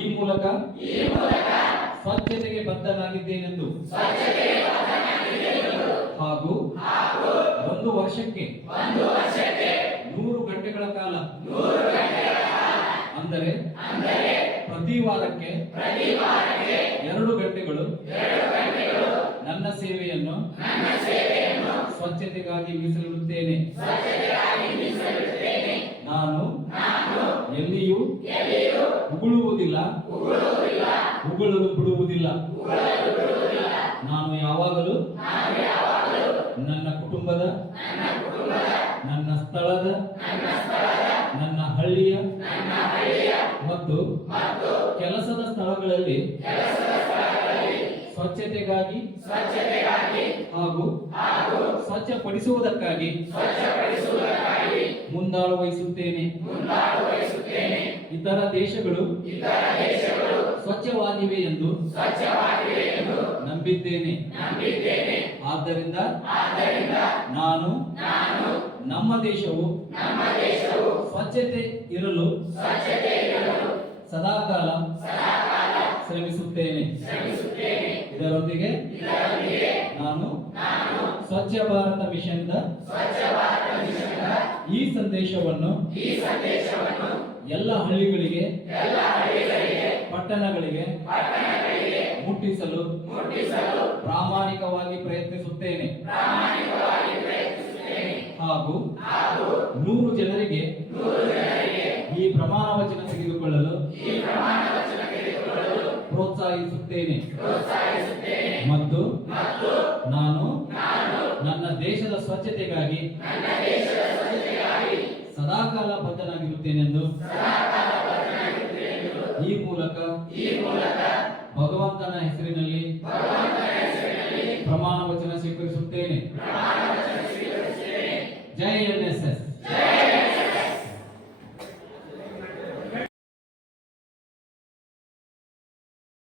ಈ ಮೂಲಕ ಸ್ವಚ್ಛತೆಗೆ ಬದ್ಧನಾಗಿದ್ದೇನೆಂದು ಹಾಗೂ ಒಂದು ವರ್ಷಕ್ಕೆ 100 ಗಂಟೆಗಳ ಕಾಲ ಅಂದರೆ ಪ್ರತಿ ವಾರಕ್ಕೆ 2 ಗಂಟೆಗಳು ನನ್ನ ಸೇವೆಯನ್ನು ಸ್ವಚ್ಛತೆಗಾಗಿ ಮೀಸಲಿಡುತ್ತೇನೆ. ನಾನು ಎಲ್ಲಿಯೂ ಉಗುಳುವುದಿಲ್ಲ, ಉಗುಳಲು ಬಿಡುವುದಿಲ್ಲ. ನಾನು ಯಾವಾಗಲೂ ನನ್ನ ಕುಟುಂಬದ, ನನ್ನ ಸ್ಥಳದ, ನನ್ನ ಹಳ್ಳಿಯ ಮತ್ತು ಕೆಲಸದ ಸ್ಥಳಗಳಲ್ಲಿ ಸ್ವಚ್ಛತೆಗಾಗಿ ಹಾಗೂ ಸ್ವಚ್ಛಪಡಿಸುವುದಕ್ಕಾಗಿ ಮುಂದಾಳು ವಹಿಸುತ್ತೇನೆ. ಇತರ ದೇಶಗಳು ಸ್ವಚ್ಛವಾಗಿವೆ ಎಂದು ನಂಬಿದ್ದೇನೆ. ಆದ್ದರಿಂದ ನಾನು ನಮ್ಮ ದೇಶವು ಸ್ವಚ್ಛತೆ ಇರಲು ಸದಾಕಾಲ ಶ್ರಮಿಸುತ್ತೇನೆ. ಇದರೊಂದಿಗೆ ನಾನು ಸ್ವಚ್ಛ ಭಾರತ ಮಿಷನ್ದ ಈ ಸಂದೇಶವನ್ನು ಎಲ್ಲ ಹಳ್ಳಿಗಳಿಗೆ, ಪಟ್ಟಣಗಳಿಗೆ ಮುಟ್ಟಿಸಲು ಪ್ರಾಮಾಣಿಕವಾಗಿ ಪ್ರಯತ್ನಿಸುತ್ತೇನೆ ಹಾಗೂ 100 ಜನರಿಗೆ ಈ ಪ್ರಮಾಣ ವಚನ ತೆಗೆದುಕೊಳ್ಳಲು ಪ್ರೋತ್ಸಾಹಿಸುತ್ತೇನೆ ಮತ್ತು ನಾನು ನನ್ನ ದೇಶದ ಸ್ವಚ್ಛತೆಗಾಗಿ ಸದಾಕಾಲ ಬದ್ಧನಾಗಿರುತ್ತೇನೆಂದು ಈ ಮೂಲಕ ಭಗವಂತನ ಹೆಸರಿನಲ್ಲಿ ಪ್ರಮಾಣ ವಚನ ಸ್ವೀಕರಿಸುತ್ತೇನೆ. ಜೈ